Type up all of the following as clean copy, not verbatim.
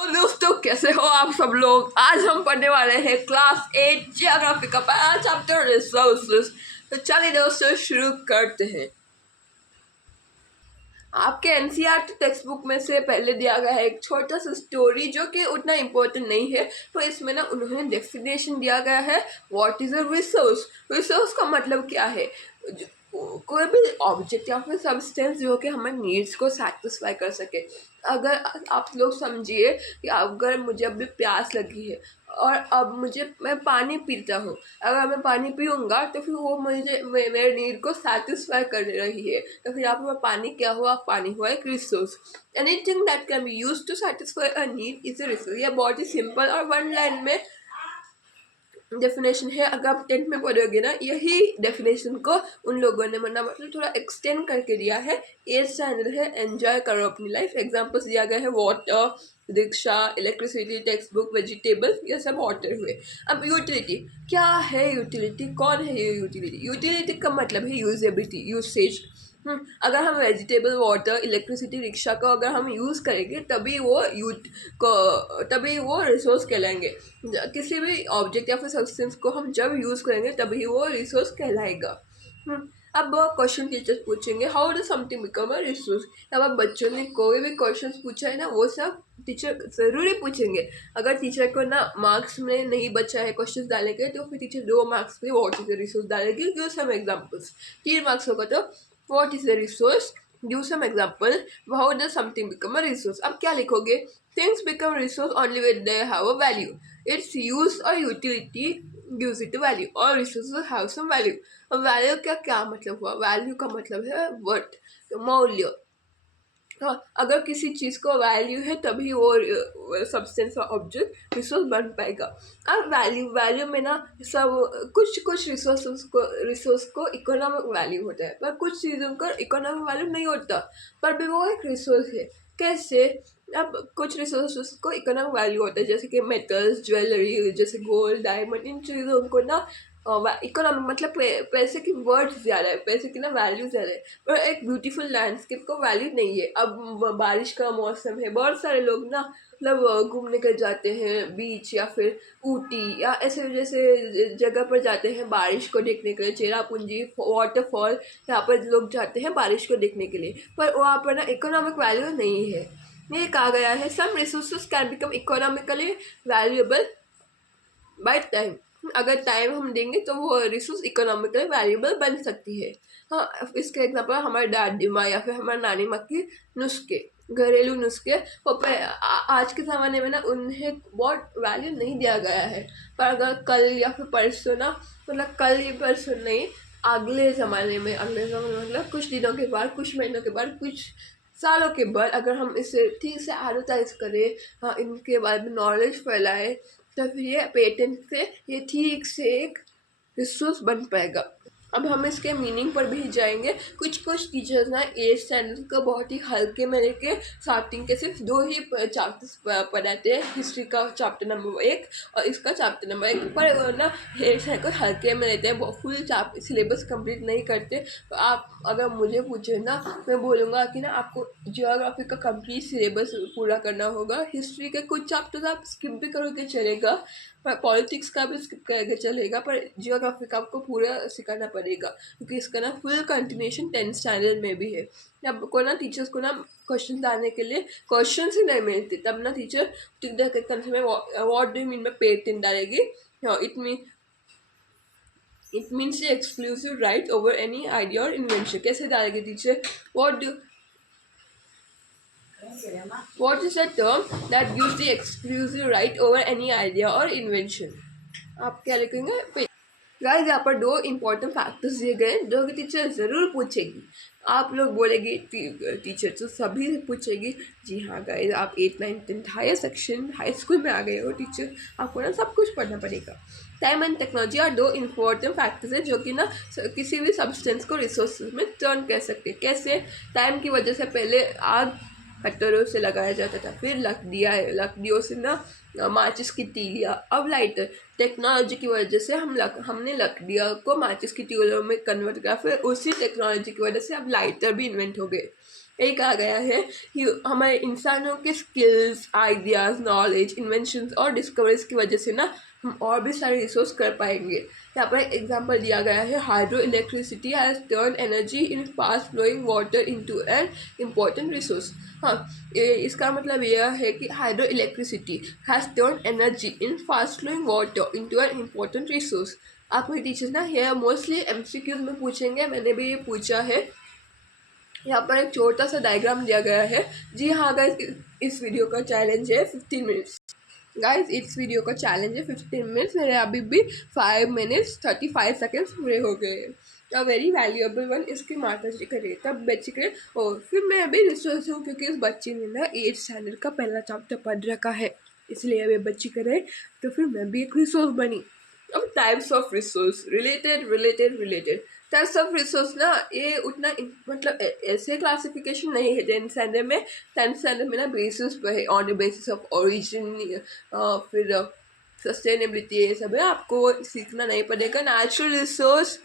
तो दोस्तों कैसे हो आप सब लोग। आज हम पढ़ने वाले हैं क्लास 8 जियोग्राफी का पहला चैप्टर रिसोर्सेज। तो चलिए दोस्तों शुरू करते हैं। आपके एनसीईआरटी टेक्स्ट बुक में से पहले दिया गया है एक छोटा सा स्टोरी जो कि उतना इम्पोर्टेंट नहीं है। तो इसमें ना उन्होंने डेफिनेशन दिया गया है what is a resource. Resource का मतलब क्या है, कोई भी ऑब्जेक्ट या फिर सब्सटेंस जो कि हमारे नीड्स को सेटिस्फाई कर सके। अगर आप लोग समझिए कि अगर मुझे अभी प्यास लगी है और अब मैं पानी पीता हूँ, अगर मैं पानी पीऊँगा तो फिर वो मुझे मेरे नीड को सेटिस्फाई कर रही है। तो फिर यहाँ पर पानी क्या हुआ, पानी हुआ एक resource. Anything that can be use to satisfy a need is a resource. ये बहुत ही सिंपल और वन लाइन में डेफिनेशन है। अगर आप 10th में पढ़ोगे ना, यही डेफिनेशन को उन लोगों ने मतलब थोड़ा एक्सटेंड करके दिया है। 8th स्टैंडर्ड है, एंजॉय करो अपनी लाइफ। एग्जाम्पल्स दिया गया है water, rickshaw, electricity, text book, vegetable, ये सब वाटर हुए। अब यूटिलिटी क्या है, यूटिलिटी कौन है ये यूटिलिटी। यूटिलिटी का मतलब है यूजेबिलिटी, यूसेज। अगर हम वेजिटेबल, वाटर, इलेक्ट्रिसिटी, रिक्शा को अगर हम यूज़ करेंगे तभी वो रिसोर्स कहलाएंगे। किसी भी ऑब्जेक्ट या फिर सब्सटेंस को हम जब यूज़ करेंगे तभी वो रिसोर्स कहलाएगा। अब क्वेश्चन टीचर्स पूछेंगे how do something become a resource. अब आप बच्चों ने कोई भी क्वेश्चन पूछा है ना, वो सब टीचर ज़रूरी पूछेंगे। अगर टीचर को ना मार्क्स में नहीं बचा है क्वेश्चन डालने के, तो फिर टीचर 2 मार्क्स पे व्हाट इज द रिसोर्स डालेगी। Give some examples. 3 मार्क्स होगा तो what is the resource, give some example, how does something become a resource. अब क्या लिखोगे, things become resource only when they have a value, its use और utility gives it value, और resources have some value. अब value का क्या मतलब हुआ, वैल्यू का मतलब है वर्थ, मौल्य। हाँ, अगर किसी चीज़ को वैल्यू है तभी वो सब्सटेंस और ऑब्जेक्ट रिसोर्स बन पाएगा। अब वैल्यू में ना सब कुछ रिसोर्स को इकोनॉमिक वैल्यू होता है, पर कुछ चीज़ों का इकोनॉमिक वैल्यू नहीं होता, पर भी वो एक रिसोर्स है। कैसे, अब कुछ रिसोर्सेस को इकोनॉमिक वैल्यू होता है, जैसे कि मेटल्स, ज्वेलरी, जैसे गोल्ड, डायमंड, इन चीज़ों को ना इकोनॉमिक मतलब पैसे की वर्थ ज़्यादा है, पैसे की ना वैल्यू ज़्यादा है। पर एक ब्यूटीफुल लैंडस्केप को वैल्यू नहीं है। अब बारिश का मौसम है, बहुत सारे लोग ना मतलब घूमने के जाते हैं बीच या फिर ऊटी या ऐसे जैसे जगह पर जाते हैं बारिश को देखने के लिए। चेरापूंजी वाटरफॉल, यहाँ पर लोग जाते हैं बारिश को देखने के लिए, पर वहाँ पर ना इकोनॉमिक वैल्यू नहीं है। ये कहा गया है some resources can become economically valuable by time. अगर टाइम हम देंगे तो वो रिसोर्स इकोनॉमिकली वैल्यूएबल बन सकती है। हाँ, इसके एग्जाम्पल हमारे दादी माँ या फिर हमारे नानी माँ की नुस्खे, घरेलू नुस्खे, वो आज के ज़माने में ना उन्हें बहुत वैल्यू नहीं दिया गया है। पर अगर कल या फिर परसों ना, मतलब कल या परसों नहीं, अगले ज़माने में मतलब कुछ दिनों के बाद, कुछ महीनों के बाद, कुछ सालों के बाद अगर हम इसे ठीक से एडवर्टाइज करें, हाँ, इनके बारे में नॉलेज फैलाए, तो फिर ये पेटेंट से ये ठीक से एक रिसोर्स बन पाएगा। अब हम इसके मीनिंग पर भी जाएंगे। कुछ टीचर्स ना 8th स्टैंडर्ड को बहुत ही हल्के में लेके स्टार्टिंग के सिर्फ 2 ही चैप्टर्स पढ़ाते हैं, हिस्ट्री का चैप्टर नंबर 1 और इसका चैप्टर नंबर 1। पर ना 8th स्टैंडर्ड को हल्के में लेते हैं, फुल सिलेबस कंप्लीट नहीं करते। तो आप अगर मुझे पूछे ना, मैं बोलूँगा कि ना आपको जियोग्राफी का कंप्लीट सिलेबस पूरा करना होगा। हिस्ट्री के कुछ चैप्टर्स आप स्किप भी करोगे चलेगा, पर पॉलिटिक्स का भी स्किप करके चलेगा, पर जियोग्राफी का आपको पूरा सिखाना पड़ेगा, क्योंकि इसका ना फुल कंटिन्यूशन 10th स्टैंडर्ड में भी है। अब को ना टीचर्स को ना क्वेश्चन डालने के लिए क्वेश्चन ही नहीं मिलते, तब ना टीचर में what do you mean by patent डालेगी। It means exclusive right over any idea और इन्वेंशन। कैसे डालेगी teacher, what is a term that gives the exclusive right over any idea or invention। आप क्या लिखेंगे गाइस। यहाँ पर 2 इंपॉर्टेंट फैक्टर्स दिए गए जो कि टीचर ज़रूर पूछेगी। आप लोग बोलेगी टीचर तो सभी से पूछेगी। जी हाँ गाइस, आप 8th 9th 10th high school में आ गए हो, टीचर आपको ना सब कुछ पढ़ना पड़ेगा। टाइम एंड टेक्नोलॉजी और 2 इम्पोर्टेंट फैक्टर्स है जो कि ना किसी भी सब्सटेंस को रिसोर्स में टर्न कर सकते हैं। कैसे, टाइम की वजह से पहले आग कट्टरों से लगाया जाता था, फिर लकड़ियों से ना माचिस की तीलियाँ, अब लाइटर। टेक्नोलॉजी की वजह से हमने लकड़ियों को माचिस की तीलियों में कन्वर्ट किया, फिर उसी टेक्नोलॉजी की वजह से अब लाइटर भी इन्वेंट हो गए। यही कहा गया है कि हमारे इंसानों के स्किल्स, आइडियाज़, नॉलेज, इन्वेंशंस और डिस्कवरीज की वजह से ना हम और भी सारे रिसोर्स कर पाएंगे। यहाँ पर एग्जांपल दिया गया है, hydro electricity has turn energy in fast flowing water into an important resource. हाँ, इसका मतलब यह है कि hydro electricity has turn energy in fast flowing water into an important resource. आपको टीचर्स ना ये मोस्टली एमसीक्यूज में पूछेंगे, मैंने भी ये पूछा है। यहाँ पर एक छोटा सा डायग्राम दिया गया है। जी हाँ गाइस, इस वीडियो का चैलेंज है 15 मिनट्स। गाइस, इस वीडियो का चैलेंज है 15 मिनट्स। मेरे अभी भी 5 मिनट्स 35 सेकेंड्स पूरे हो गए हैं। अ वेरी वैल्यूएबल वन इसकी माता जी करे, तब बच्चे करे। और फिर मैं अभी रिसोर्स हूँ क्योंकि उस बच्चे ने ना 8th स्टैंडर्ड का पहला चैप्टर पढ़ रखा है, इसलिए अभी बच्ची करे, तो फिर मैं भी एक रिसोर्स बनी। अब types of resource, related types of resource ना ये उतना मतलब ऐसे क्लासिफिकेशन नहीं है 10th स्टैंडर्ड में। 10th स्टैंडर्ड में ना बेसिस पे है, on the basis of origin, फिर सस्टेनेबिलिटी, ये सब है, आपको सीखना नहीं पड़ेगा। Natural resource,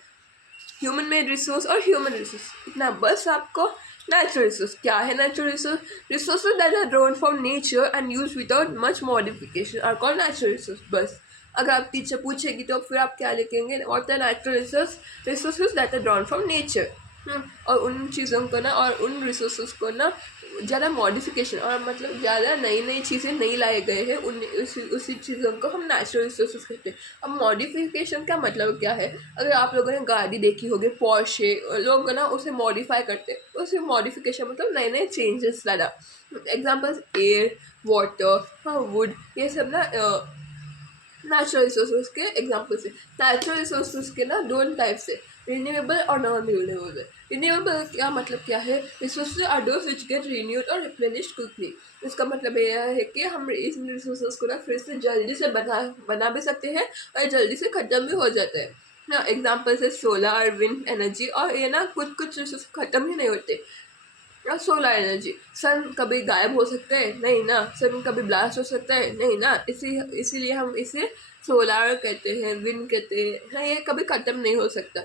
human made resource और ह्यूमन रिसोर्स, इतना बस आपको। नेचुरल रिसोर्स क्या है? Natural resource, resources that are drawn from nature and use without much modification are called natural resource. बस अगर आप टीचर पूछेगी तो फिर आप क्या लिखेंगे? What are natural resource? Resources that are drawn from nature. और उन चीज़ों को ना, और उन रिसोर्सेज को ना ज़्यादा मॉडिफिकेशन और मतलब ज़्यादा नई नई चीज़ें नहीं लाए गए हैं, उन उसी चीज़ों को हम नेचुरल रिसोर्सेज कहते हैं। अब मॉडिफिकेशन का मतलब क्या है? अगर आप लोगों ने गाड़ी देखी होगी पोर्शे, लोग ना उसे मॉडिफाई करते हैं, उसे मॉडिफिकेशन मतलब नए नए चेंजेस लाना। एग्जाम्पल्स एयर, वाटर, हाँ, वुड, ये सब ना नेचुरल रिसोर्सेज के एग्जाम्पल्स है। नेचुरल रिसोर्सेज के ना दो टाइप्स है, रिन्यूएबल और नॉन रिन्यूएबल। रिन्यूएबल क्या मतलब क्या है? Resources are those which get renewed और रिप्लेनिश्ड क्विकली। इसका मतलब यह है कि हम इस रिसोर्सेज को ना फिर से जल्दी से बना भी सकते हैं और जल्दी से ख़त्म भी हो जाते हैं ना। एग्जाम्पल्स है सोलर, विंड एनर्जी, और ये ना कुछ रिसोर्स ख़त्म ही नहीं होते। सोलर एनर्जी, सन कभी गायब हो सकता है नहीं ना, सन कभी ब्लास्ट हो सकता है नहीं ना, इसीलिए हम इसे सोलर कहते हैं, विंड कहते हैं ना, ये कभी ख़त्म नहीं हो सकता।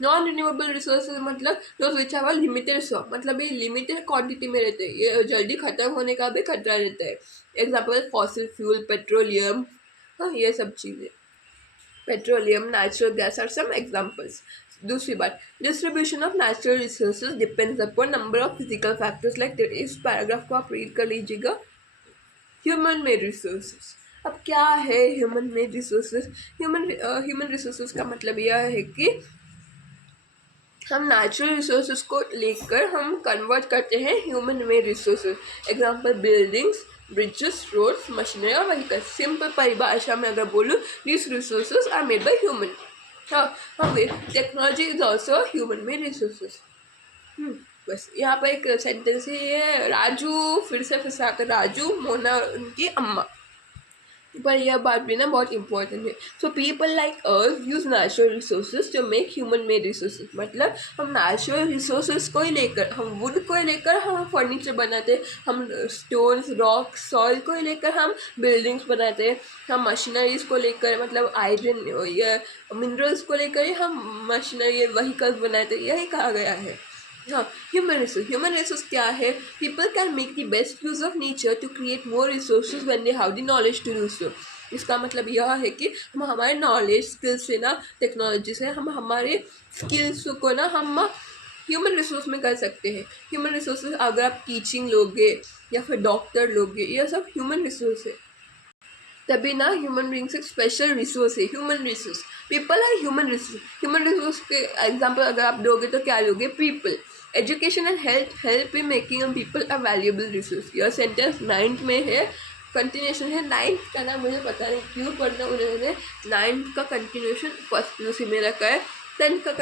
नॉन रिन्यूएबल रिसोर्सेज मतलब जो विच हैव लिमिटेड स्टॉक, मतलब ये लिमिटेड क्वांटिटी में रहते हैं, ये जल्दी ख़त्म होने का भी खतरा रहता है। एग्जाम्पल फॉसिल फ्यूल, पेट्रोलियम, हाँ, ये सब चीज़ें, petroleum, natural gas are some examples. दूसरी बात, distribution of natural resources depends upon number of physical factors. Like इस पैराग्राफ को आप रीड कर लीजिएगा। ह्यूमन मेड रिसोर्सेज, अब क्या है human made resources? Human resources का मतलब यह है कि हम नेचुरल रिसोर्सेज को लेकर हम कन्वर्ट करते हैं human made resources. Example buildings, bridges, roads, machinery और व्हीकल। सिंपल परिभाषा में अगर बोलूँ, this resources are made by human. हाँ, technology is also human made resources. बस यहाँ पर एक सेंटेंस है, ये राजू फिर से फंसा कर, राजू मोना उनकी अम्मा, पर यह बात भी ना बहुत इंपॉर्टेंट है। So people like earth use natural resources to make human made resources. मतलब हम नेचुरल रिसोर्सेज को ही लेकर, हम वुड को ही लेकर हम फर्नीचर बनाते हैं, हम स्टोन्स, रॉक, सॉइल को ही लेकर हम बिल्डिंग्स बनाते हैं, हम मशीनरीज को लेकर मतलब आयरन या मिनरल्स को लेकर ही हम मशीनरी व्हीकल्स बनाते हैं, यही कहा गया है। हाँ, ह्यूमन रिसोर्स क्या है? People can make the best use of nature to create more resources when they have the knowledge to do so. इसका मतलब यह है कि हम हमारे नॉलेज स्किल्स से ना, टेक्नोलॉजी से हम हमारे स्किल्स को ना हम ह्यूमन रिसोर्स में कर सकते हैं। ह्यूमन रिसोर्सेज अगर आप टीचिंग लोगे या फिर डॉक्टर लोगे, यह सब ह्यूमन रिसोर्स है। तभी ना ह्यूमन बींग्स एक स्पेशल रिसोर्स है, human resource. People are human resource. Human resource के एग्जाम्पल अगर आप दोगे तो क्या लोगे? People, education and help in making a people a valuable resource. यह सेंटेंस 9th में है, कंटिन्यूशन है। 9th का ना मुझे पता नहीं क्यों पढ़ना उन्होंने 9th का कंटिन्यूशन फर्स्ट पीयूसी में रखा है, 8th का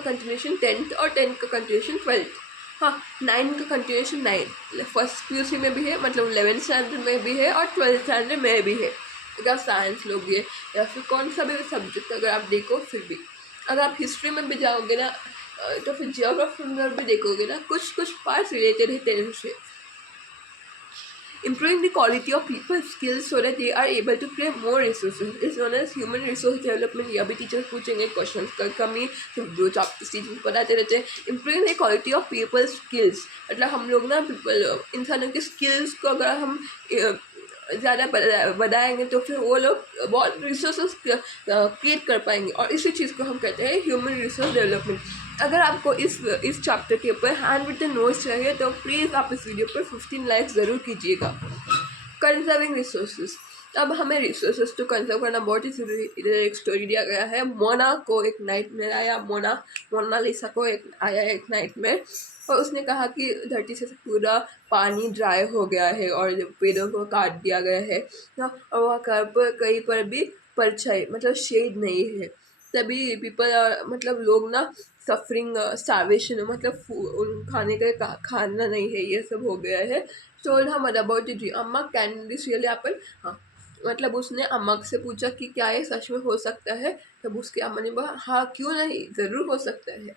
कंटिन्यूशन 10th और 10th का कंटिन्यूशन 12th। हाँ, 9th का कंटिन्यूशन 9th फर्स्ट पीयूसी में भी है, मतलब 11th स्टैंडर्ड में भी है और 12th स्टैंडर्ड में भी है। अगर आप साइंस लोगे या फिर कौन सा भी सब्जेक्ट अगर आप देखो, फिर भी अगर आप हिस्ट्री में भी जाओगे ना, तो फिर जियोग्राफी में भी देखोगे ना, कुछ पार्ट्स रिलेटेड है टेंथ से। improving the quality of people's skills so that they are able to create more resources is known as human resource development. ये अभी टीचर्स पूछेंगे क्वेश्चंस का कमी जो आप टीचर्स बताते रहते हैं. improving the quality of people's skills मतलब हम लोग ना इंसानों के स्किल्स को अगर हम ज़्यादा बढ़ाएंगे तो फिर वो लोग बहुत रिसोर्सेस क्रिएट कर पाएंगे और इसी चीज़ को हम कहते हैं ह्यूमन रिसोर्स डेवलपमेंट. अगर आपको इस चैप्टर के ऊपर हैंड रिटन नोट्स चाहिए तो प्लीज़ आप इस वीडियो पर 15 लाइक ज़रूर कीजिएगा. Conserving resources. अब हमें रिसोर्सेज तो कंजर्व करना बहुत ही ज़रूरी. इधर एक स्टोरी दिया गया है. मोना को एक नाइटमेयर आया. मोनालिसा को एक नाइटमेयर और उसने कहा कि धरती से पूरा पानी ड्राई हो गया है और पेड़ों को काट दिया गया है ना, और वहाँ कहीं पर भी परछाई मतलब शेड नहीं है. तभी पीपल मतलब लोग ना सफरिंग स्टार्वेशन मतलब खाने का खाना नहीं है, ये सब हो गया है. Told her mother about it. अम्मा कैन दिस रियली हैपन. हाँ मतलब उसने अम्मा से पूछा कि क्या ये सच में हो सकता है. तब उसकी अम्मा ने बोला हाँ क्यों नहीं, ज़रूर हो सकता है.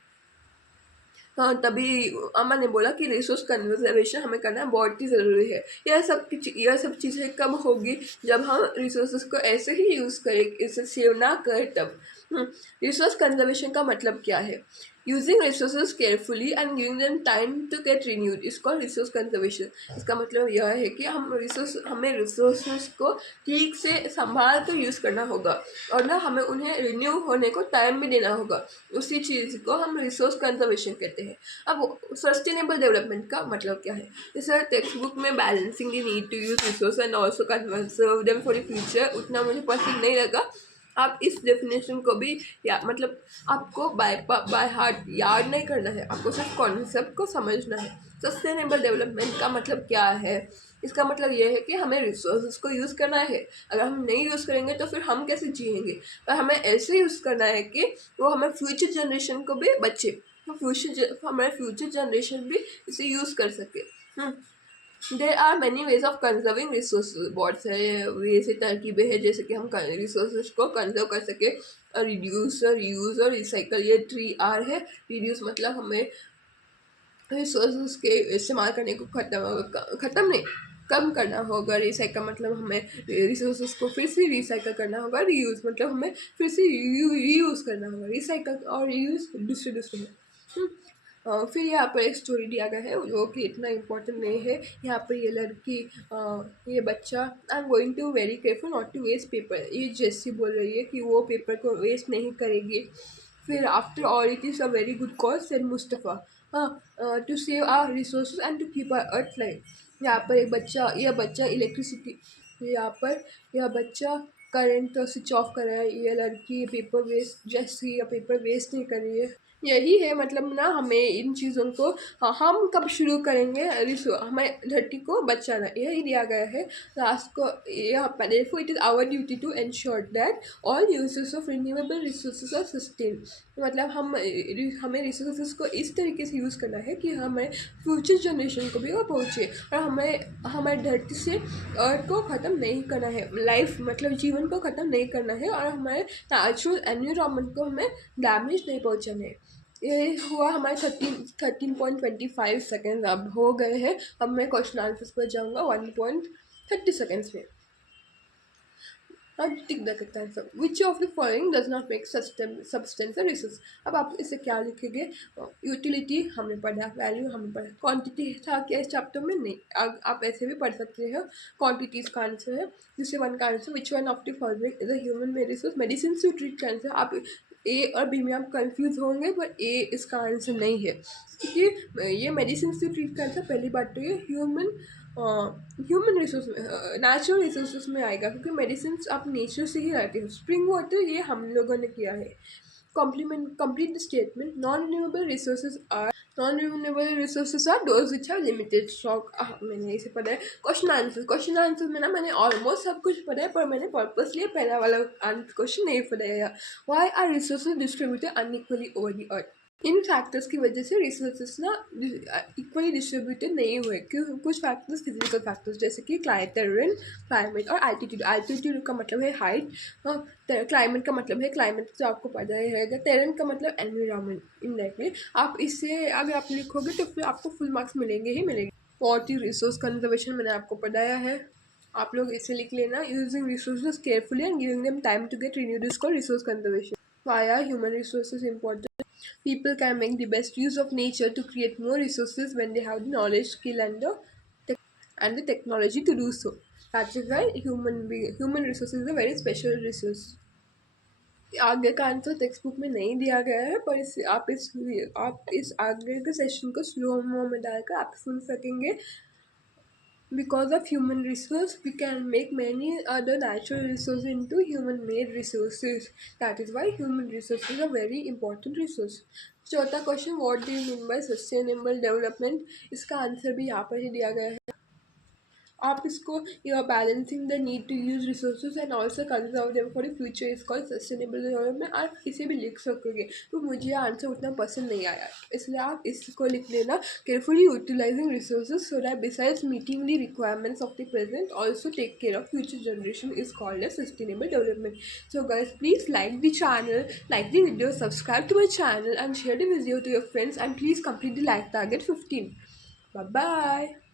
हाँ तभी अम्मा ने बोला कि रिसोर्स कंजर्वेशन हमें करना बहुत ही ज़रूरी है. यह सब चीज़ें कब होगी जब हम रिसोर्सेज को ऐसे ही यूज़ करें, इसे सेव ना करें तब. रिसोर्स कंजर्वेशन का मतलब क्या है? Using resources carefully and giving them time to get renewed is called resource conservation. इसका मतलब यह है कि हमें रिसोर्सेज को ठीक से संभाल कर यूज़ करना होगा और ना हमें उन्हें रिन्यू होने को टाइम भी देना होगा. उसी चीज़ को हम रिसोर्स कंजर्वेशन कहते हैं. अब सस्टेनेबल डेवलपमेंट का मतलब क्या है? जैसे टेक्स्ट बुक में balancing the need to use resource and also conserve them for the future उतना मुझे पसंद नहीं लगा. आप इस डेफिनेशन को भी मतलब आपको बाय हार्ट याद नहीं करना है, आपको सिर्फ कॉन्सेप्ट को समझना है. सस्टेनेबल डेवलपमेंट का मतलब क्या है? इसका मतलब ये है कि हमें रिसोर्सेज को यूज़ करना है. अगर हम नहीं यूज़ करेंगे तो फिर हम कैसे जिएंगे. पर हमें ऐसे यूज़ करना है कि वो हमें फ्यूचर जनरेशन को भी बचे, तो हमारे फ्यूचर जनरेशन भी इसे यूज़ कर सके. There are many ways of conserving resources. बहुत सारे वे से तरकीबें हैं जैसे कि हम रिसोर्सेज को कंजर्व कर सके. रिड्यूस, रीयूज और रिसाइकल, ये 3R है. रिड्यूस मतलब हमें रिसोर्सेज के इस्तेमाल करने को ख़त्म नहीं कम करना होगा. रिसाइकल मतलब हमें रिसोर्सेज को फिर से रिसाइकल करना होगा. रीयूज़ मतलब हमें फिर से रीयूज़ करना होगा. रिसाइकल और रीयूज़ दूसरे फिर यहाँ पर एक स्टोरी दिया गया है जो कि इतना इम्पोर्टेंट नहीं है. यहाँ पर ये लड़की ये बच्चा I am going to very careful not to waste paper. ये जैसी बोल रही है कि वो पेपर को वेस्ट नहीं करेगी. फिर after all it is a very good cause said Mustafa. हाँ to save our resources and to keep our earth life. यहाँ पर यह बच्चा इलेक्ट्रिसिटी यह बच्चा करंट स्विच ऑफ कर रहा है. ये लड़की पेपर वेस्ट जैसी या पेपर वेस्ट नहीं कर रही है. यही है मतलब ना हमें इन चीज़ों को हम कब शुरू करेंगे हमें धरती को बचाना, यही दिया गया है. लास्ट को यहाँ पर therefore it is our duty to ensure that all uses of renewable resources are sustained. मतलब हमें रिसोर्सेज को इस तरीके से यूज़ करना है कि हमें फ्यूचर जनरेशन को भी वो पहुँचे और हमें हमारी धरती से अर्थ को ख़त्म नहीं करना है. लाइफ मतलब जीवन को ख़त्म नहीं करना है और हमारे नेचुरल एनवायरनमेंट को हमें डैमेज नहीं पहुँचाना है. ये हुआ हमारे 13.25 सेकेंड अब हो गए हैं. अब मैं क्वेश्चन आंसर्स पर जाऊँगा 1.30 सेकेंड्स में. Tick the correct answer. Which of the following does not make substance resource. अब आप इसे क्या लिखेंगे? यूटिलिटी हमने पढ़ा, वैल्यू हमने पढ़ा, क्वांटिटी था क्या इस चैप्टर में? नहीं. आप ऐसे भी पढ़ सकते हो. क्वांटिटीज़ का आंसर है. दूसरे वन का answer which one of the following is a human made resource. Medicine to treat cancer. आप ए और बी में आप कंफ्यूज होंगे पर ए इसका आंसर नहीं है क्योंकि ये मेडिसिन से ट्रीट कैंसर पहली बात तो ये ह्यूमन रिसोर्स में नेचुरल रिसोर्सेज में आएगा क्योंकि मेडिसिन आप नेचर से ही लाते हो. स्प्रिंग वाटर ये हम लोगों ने किया है. complete the statement. Non-renewable resources are those which have limited stock. मैंने इसे पढ़ा है. क्वेश्चन आंसर में ना मैंने ऑलमोस्ट सब कुछ पढ़ा है पर मैंने पर्पसली पहला वाला क्वेश्चन नहीं पढ़ाया. Why are resources distributed unequally over the earth? In factors की वजह से रिसोर्सेज ना इक्वली डिस्ट्रीब्यूटेड नहीं हुए. क्यों? कुछ फैक्टर्स फिजिकल फैक्टर्स जैसे कि टेरेन, क्लाइमेट और एल्टीट्यूड. एल्टीट्यूड का मतलब है हाइट. क्लाइमेट का मतलब है क्लाइमेट जो आपको पता ही रहेगा. टेरेन का मतलब एनवायरनमेंट. इनडायरेक्टली आप इससे अगर आप लिखोगे तो फिर आपको फुल मार्क्स मिलेंगे ही मिलेंगे. व्हाट इज रिसोर्स कंजर्वेशन मैंने आपको पढ़ाया है, आप लोग इसे लिख लेना। Using resources carefully and giving them time to get renewed is called resource conservation. Why are human resources important? People can make the best use of nature to create more resources when they have the knowledge, skill, and the technology to do so. That is why human resources is a very special resource. आगे का answer text book में नहीं दिया गया है, पर आप इस आगे के सेशन को स्लो मो में डालकर आप सुन सकेंगे। Because of human resource, we can make many other natural resources into human-made resources. That is why human resources are very important resource. चौथा question, what do you mean by sustainable development? इसका answer भी यहाँ पर ही दिया गया है। आप इसको you are balancing the need to use resources and also conserve them for the future is called sustainable development. आप इसे भी लिख सकोगे, तो मुझे आंसर उतना पसंद नहीं आया, इसलिए आप इसको लिख लेना। Carefully utilising resources so that besides meeting the requirements of the present also take care of future generation is called as sustainable development. So guys, please like the channel, like the video, subscribe to my channel and share the video to your friends, and please complete the like target 15. Bye bye.